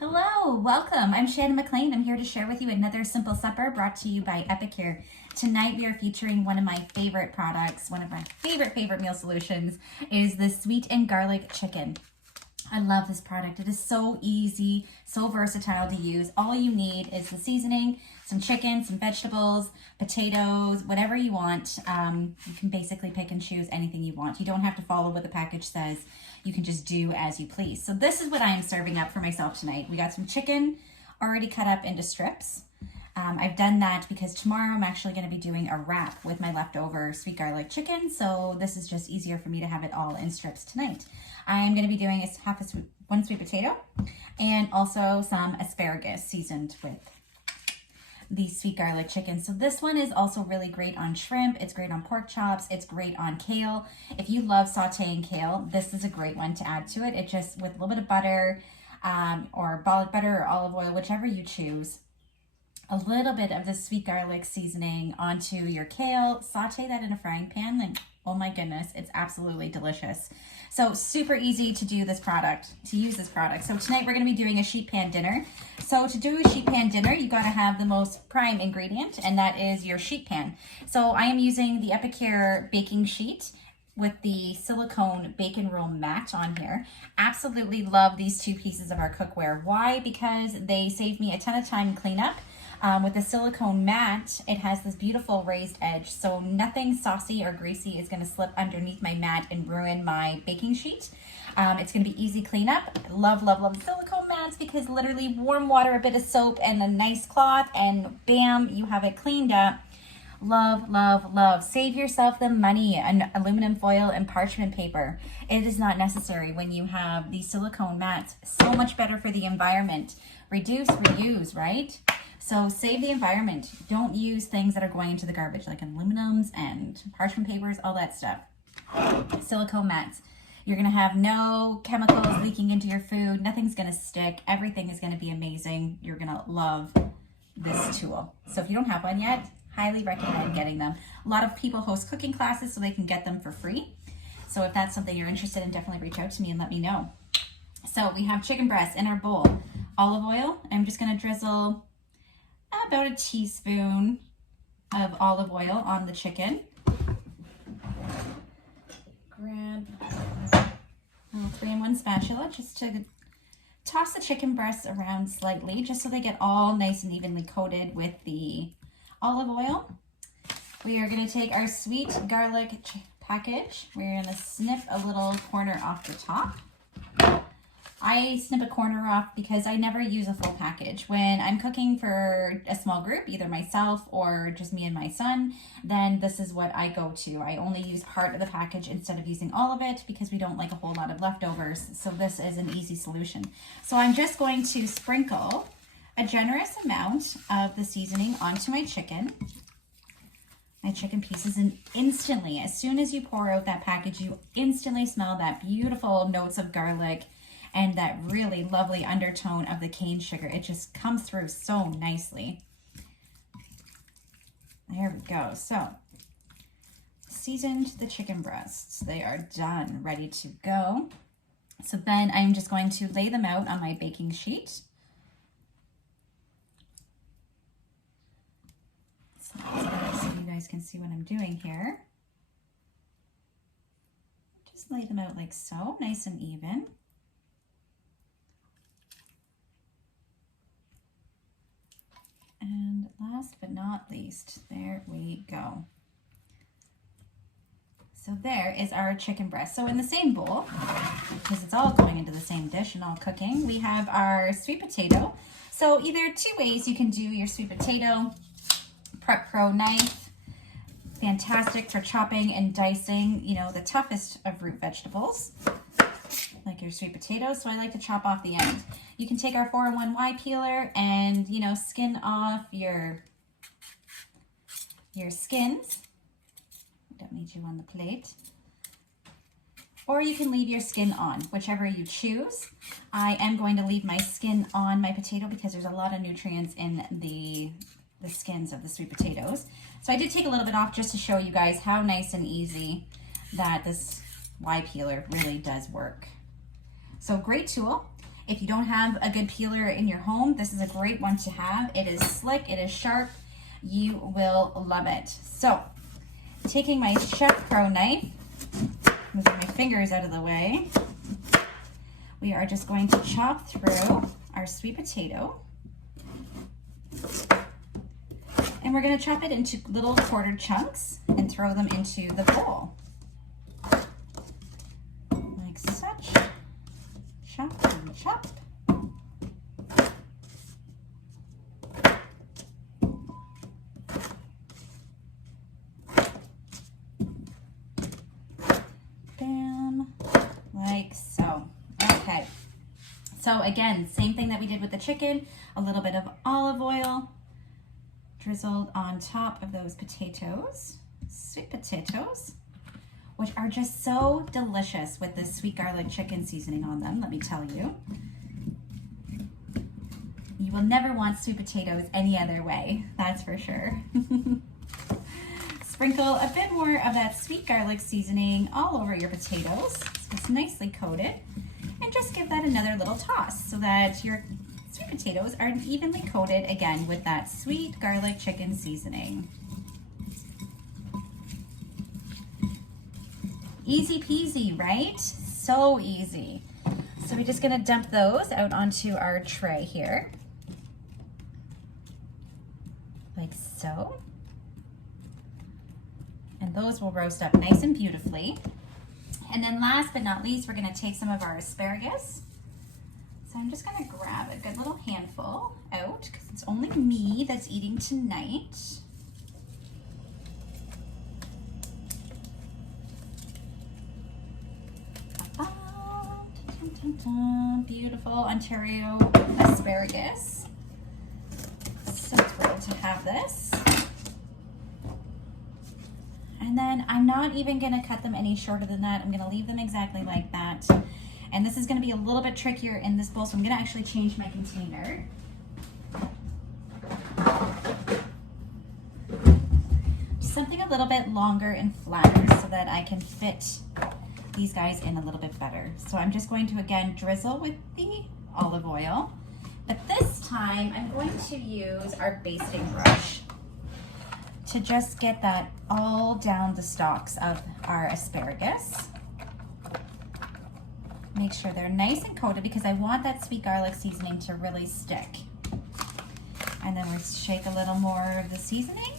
Hello, welcome. I'm Shannon McLean. I'm here to share with you another simple supper brought to you by Epicure. Tonight we are featuring one of my favorite products, one of my favorite meal solutions is the sweet and garlic chicken. I love this product. It is so easy, so versatile to use. All you need is the seasoning, some chicken, some vegetables, potatoes, whatever you want. You can basically pick and choose anything you want. You don't have to follow what the package says. You can just do as you please. So this is what I am serving up for myself tonight. We got some chicken already cut up into strips. I've done that because tomorrow I'm actually going to be doing a wrap with my leftover sweet garlic chicken. So this is just easier for me to have it all in strips tonight. I'm going to be doing one sweet potato and also some asparagus seasoned with the sweet garlic chicken. So this one is also really great on shrimp. It's great on pork chops. It's great on kale. If you love sauteing kale, this is a great one to add to it. It just, with a little bit of butter or garlic butter or olive oil, whichever you choose, a little bit of the sweet garlic seasoning onto your kale, saute that in a frying pan, and oh my goodness, it's absolutely delicious. So super easy to use this product. So tonight we're gonna be doing a sheet pan dinner. So to do a sheet pan dinner, you gotta have the most prime ingredient, and that is your sheet pan. So I am using the Epicure baking sheet with the silicone bacon roll mat on here. Absolutely love these two pieces of our cookware. Why? Because they save me a ton of time cleanup. With the silicone mat, it has this beautiful raised edge, so nothing saucy or greasy is going to slip underneath my mat and ruin my baking sheet. It's going to be easy cleanup. Love silicone mats because literally warm water, a bit of soap, and a nice cloth, and bam, you have it cleaned up. Love. Save yourself the money on aluminum foil and parchment paper. It is not necessary when you have these silicone mats. So much better for the environment. Reduce, reuse, right? So save the environment. Don't use things that are going into the garbage, like aluminums and parchment papers, all that stuff. Silicone mats. You're going to have no chemicals leaking into your food. Nothing's going to stick. Everything is going to be amazing. You're going to love this tool. So if you don't have one yet, highly recommend getting them. A lot of people host cooking classes so they can get them for free. So if that's something you're interested in, definitely reach out to me and let me know. So we have chicken breasts in our bowl. Olive oil. I'm just going to drizzle about a teaspoon of olive oil on the chicken. Grab a 3-in-1 spatula just to toss the chicken breasts around slightly, just so they get all nice and evenly coated with the olive oil. We are going to take our sweet garlic package. We're going to snip a little corner off the top. I snip a corner off because I never use a full package. When I'm cooking for a small group, either myself or just me and my son, then this is what I go to. I only use part of the package instead of using all of it because we don't like a whole lot of leftovers. So this is an easy solution. So I'm just going to sprinkle a generous amount of the seasoning onto my chicken pieces, and instantly, as soon as you pour out that package, you instantly smell that beautiful notes of garlic and that really lovely undertone of the cane sugar. It just comes through so nicely. There we go. So, seasoned the chicken breasts. They are done, ready to go. So then I'm just going to lay them out on my baking sheet. So you guys can see what I'm doing here. Just lay them out like so, nice and even. And last but not least, there we go. So there is our chicken breast. So in the same bowl, because it's all going into the same dish and all cooking, we have our sweet potato. So either two ways you can do your sweet potato. Prep Pro knife, fantastic for chopping and dicing, the toughest of root vegetables, like your sweet potatoes. So I like to chop off the end. You can take our 4-in-1 peeler and, skin off your skins. I don't need you on the plate. Or you can leave your skin on, whichever you choose. I am going to leave my skin on my potato because there's a lot of nutrients in the skins of the sweet potatoes. So I did take a little bit off just to show you guys how nice and easy that this Y peeler really does work. So great tool. If you don't have a good peeler in your home, this is a great one to have. It is slick, it is sharp. You will love it. So, taking my Chef Pro knife, moving my fingers out of the way, we are just going to chop through our sweet potato. And we're going to chop it into little quartered chunks and throw them into the bowl. Like such. Chop and chop. Bam. Like so. Okay. So again, same thing that we did with the chicken. A little bit of olive oil drizzled on top of those potatoes, sweet potatoes, which are just so delicious with this sweet garlic chicken seasoning on them, let me tell you. You will never want sweet potatoes any other way, that's for sure. Sprinkle a bit more of that sweet garlic seasoning all over your potatoes so it's nicely coated, and just give that another little toss so that your sweet potatoes are evenly coated again with that sweet garlic chicken seasoning. Easy peasy, right? So easy. So we're just gonna dump those out onto our tray here. Like so. And those will roast up nice and beautifully. And then last but not least, we're gonna take some of our asparagus. So I'm just gonna grab a good little handful out because it's only me that's eating tonight. Beautiful Ontario asparagus. So thrilled to have this. And then I'm not even gonna cut them any shorter than that. I'm gonna leave them exactly like that. And this is gonna be a little bit trickier in this bowl, so I'm gonna actually change my container. Something a little bit longer and flatter so that I can fit these guys in a little bit better. So I'm just going to again drizzle with the olive oil, but this time I'm going to use our basting brush to just get that all down the stalks of our asparagus. Make sure they're nice and coated because I want that sweet garlic seasoning to really stick. And then we'll shake a little more of the seasoning,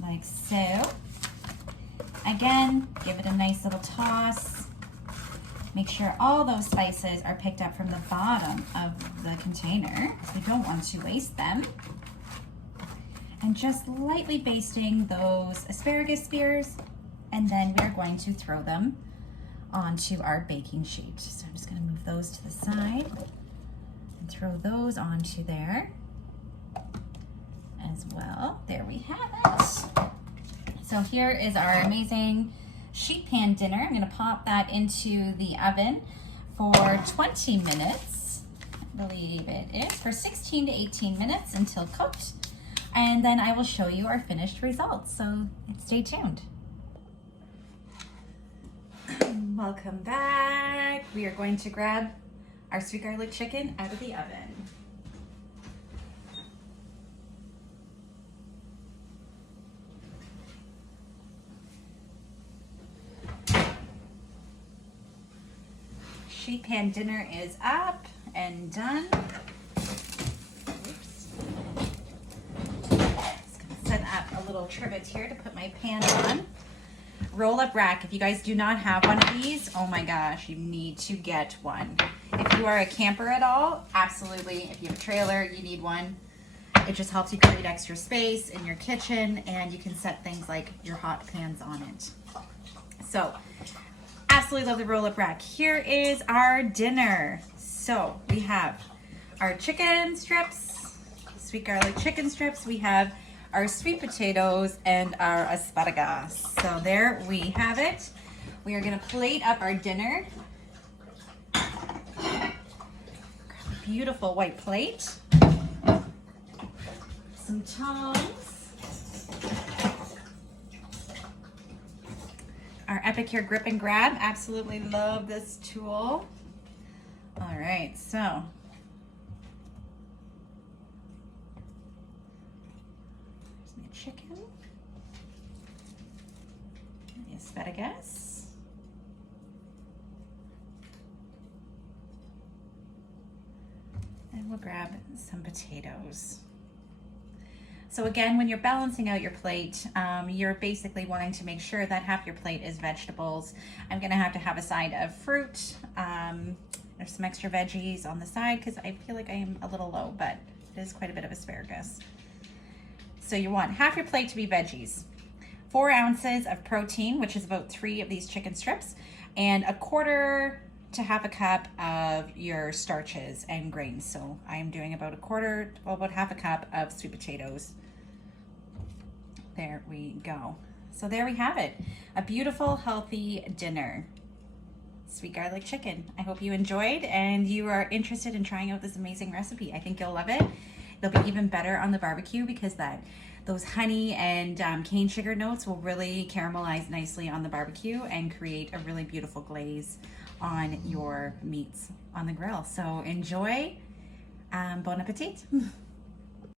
like so. Again, give it a nice little toss. Make sure all those spices are picked up from the bottom of the container because we don't want to waste them. And just lightly basting those asparagus spears, and then we're going to throw them onto our baking sheet. So I'm just going to move those to the side and throw those onto there as well. There we have it. So here is our amazing sheet pan dinner. I'm going to pop that into the oven for 20 minutes. I believe it is for 16 to 18 minutes until cooked. And then I will show you our finished results. So stay tuned. Welcome back. We are going to grab our sweet garlic chicken out of the oven. Sheet pan dinner is up and done. Oops. Just gonna set up a little trivet here to put my pan on. Roll up rack. If you guys do not have one of these, oh my gosh, you need to get one. If you are a camper at all, absolutely. If you have a trailer, you need one. It just helps you create extra space in your kitchen, and you can set things like your hot pans on it. So, absolutely love the roll-up rack. Here is our dinner. So we have our chicken strips, sweet garlic chicken strips. We have our sweet potatoes and our asparagus. So there we have it. We are gonna plate up our dinner. Grab a beautiful white plate. Some tongs. Our Epicure Grip and Grab. Absolutely love this tool. All right, so there's my chicken, asparagus, and we'll grab some potatoes. So again, when you're balancing out your plate, you're basically wanting to make sure that half your plate is vegetables. I'm gonna have to have a side of fruit. There's some extra veggies on the side because I feel like I am a little low, but it is quite a bit of asparagus. So you want half your plate to be veggies, 4 ounces of protein, which is about 3 of these chicken strips, and 1/4 to half a cup of your starches and grains. So I am doing about about half a cup of sweet potatoes. There we go. So there we have it. A beautiful, healthy dinner. Sweet garlic chicken. I hope you enjoyed and you are interested in trying out this amazing recipe. I think you'll love it. It'll be even better on the barbecue because those honey and cane sugar notes will really caramelize nicely on the barbecue and create a really beautiful glaze on your meats on the grill. So enjoy. Bon appetit.